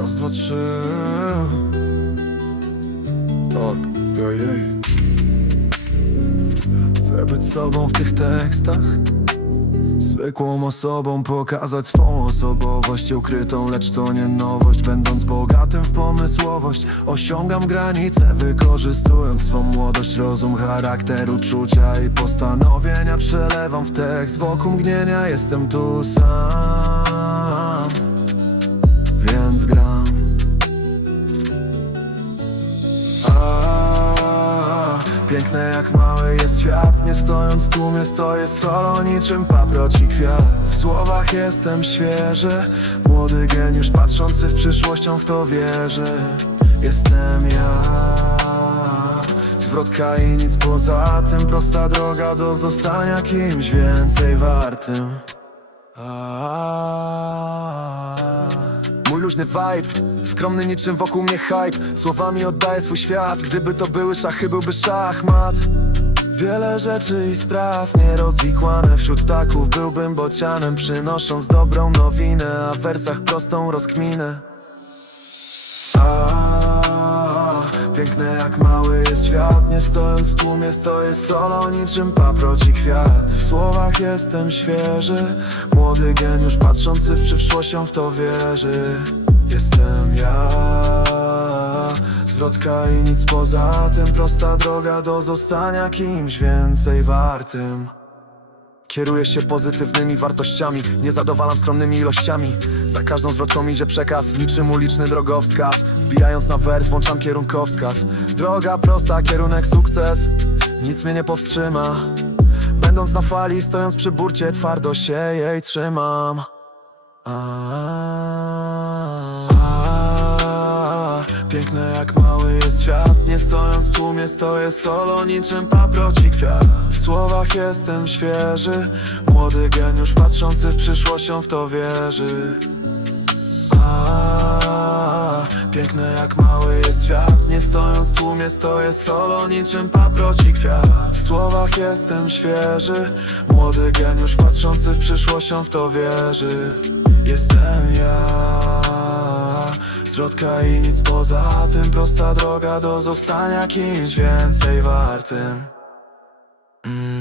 Raz, dwa, trzy. Tak, jej. Chcę być sobą w tych tekstach. Zwykłą osobą pokazać swą osobowość ukrytą, lecz to nie nowość. Będąc bogatym w pomysłowość Osiągam granice, wykorzystując swą młodość Rozum, charakter, uczucia i postanowienia. Przelewam w tekst, wokół mgnienia jestem tu sam Piękne jak mały jest świat. Nie stojąc w tłumie stoję solo niczym paproci kwiat. W słowach jestem świeży. Młody geniusz patrzący w przyszłością w to wierzy. Jestem ja. Zwrotka i nic poza tym. Prosta droga do zostania kimś więcej wartym. A. Mój luźny vibe, skromny niczym wokół mnie hype. Słowami oddaję swój świat, gdyby to były szachy, byłby szachmat. Wiele rzeczy i spraw nierozwikłane Wśród ptaków. Byłbym bocianem Przynosząc dobrą nowinę, a w wersach prostą rozkminę. A, Piękne jak mały jest świat. Nie stojąc w tłumie stoję solo niczym paproci kwiat. W słowach jestem świeży. Młody geniusz patrzący w przyszłością w to wierzy. Jestem ja. Zwrotka i nic poza tym. Prosta droga do zostania kimś więcej wartym Kieruję się pozytywnymi wartościami Nie zadowalam skromnymi ilościami. Za każdą zwrotką idzie przekaz Niczym uliczny drogowskaz. Wbijając na wers włączam kierunkowskaz. Droga prosta, kierunek sukces. Nic mnie nie powstrzyma. Będąc na fali, stojąc przy burcie Twardo się jej trzymam. A, Piękne jak mały jest świat. Nie stojąc w tłumie stoję solo niczym paproci kwiat. W słowach jestem świeży Młody geniusz patrzący w przyszłością w to wierzy. Piękne jak mały jest świat. Nie stojąc w tłumie stoję solo niczym paproci kwiat. W słowach jestem świeży Młody geniusz patrzący w przyszłością w to wierzy. Jestem ja środka i nic poza tym Prosta droga do zostania kimś więcej wartym mm.